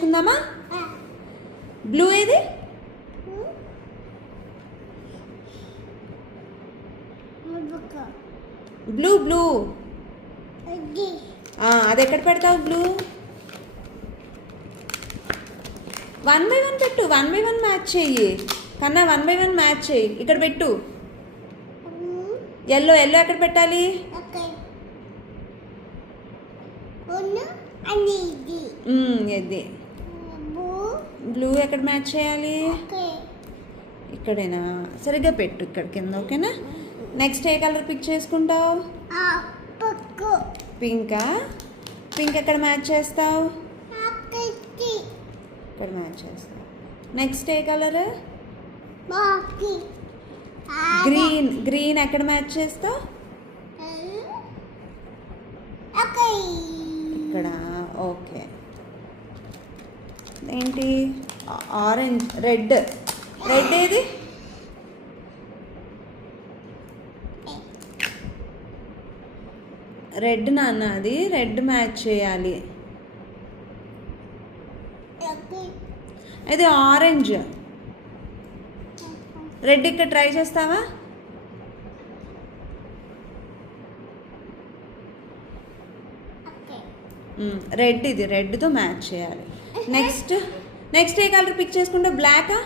నేర్చుకుందామా? Blue ఏది? Blue blue అది ఎక్కడ పెడతావు బ్లూ? 1 by 1 పెట్టు. 1 by 1 మ్యాచ్ చెయ్యి కన్నా. 1 by 1 మ్యాచ్ చెయ్యి. ఇక్కడ పెట్టు. ఎల్లో ఎల్లో ఎక్కడ పెట్టాలి? ఇది బ్లూ ఎక్కడ మ్యాచ్ చేయాలి? ఇక్కడేనా? సరిగ్గా పెట్టు ఇక్కడ కింద. ఓకేనా? నెక్స్ట్ ఏ కలర్ పిక్ చేసుకుంటావు? పింకా? పింక్ ఎక్కడ మ్యాచ్ చేస్తావు? ఇక్కడ మ్యాచ్ చేస్తావు. నెక్స్ట్ ఏ కలర్? గ్రీన్. గ్రీన్ ఎక్కడ మ్యాచ్ చేస్తావు? ఇక్కడ. ఓకే. ఏంటి? ఆరెంజ్. రెడ్. రెడ్ ఏది? రెడ్ నాన్న, అది రెడ్ మ్యాచ్ చేయాలి. ఇది ఆరెంజ్. రెడ్ ఇక్కడ ట్రై చేస్తావా? రెడ్. ఇది రెడ్తో మ్యాచ్ చేయాలి. నెక్స్ట్ నెక్స్ట్ ఏ కలర్ పిక్ చేసుకుంటే? బ్లాకా?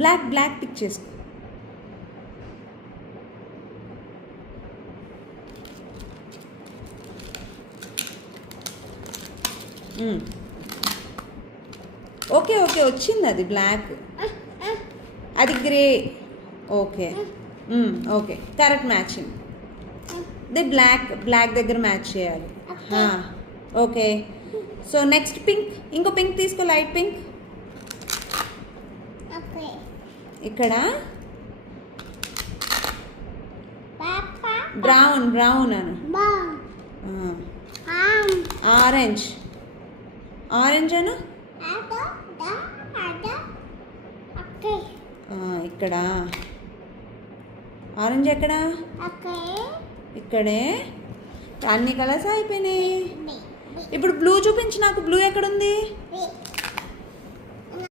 బ్లాక్. బ్లాక్ పిక్ చేసుకో. ఓకే ఓకే వచ్చింది అది బ్లాక్. అది grey. Okay okay correct matching. ఇది బ్లాక్. బ్లాక్ దగ్గర మ్యాచ్ చేయాలి. ఓకే. So next pink. ఇంకో పింక్ తీసుకో. Light pink. ఇక్కడ బ్రౌన్. బ్రౌన్ అను. ఆరెంజ్. ఆరెంజ్ అను. ఇక్కడ ఆరెంజ్ ఎక్కడ? ఇక్కడే. అన్ని కలర్స్ అయిపోయినాయి. ఇప్పుడు బ్లూ చూపించు నాకు. బ్లూ ఎక్కడుంది?